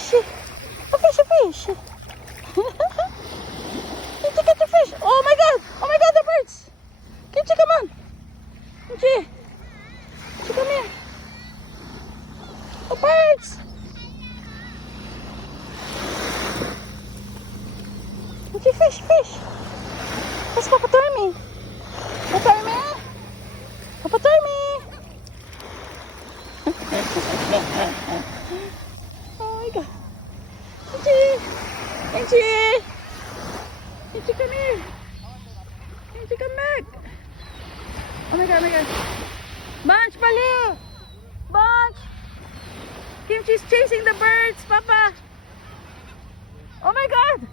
fish. A fish, a fish. Kimchi, get the fish. Oh my God. Oh my God, the birds. Kimchi, come on. Kimchi. Kimchi, come here. The birds. Kimchi, fish, fish. Let's Papa Tommy. Papa Tommy. Papa Tommy. Oh my God. Kimchi. Kimchi. Kimchi, come here. Kimchi, come back. Oh my God, oh my God. Bunch, Pali. Bunch. Kimchi's chasing the birds, Papa. Oh my God.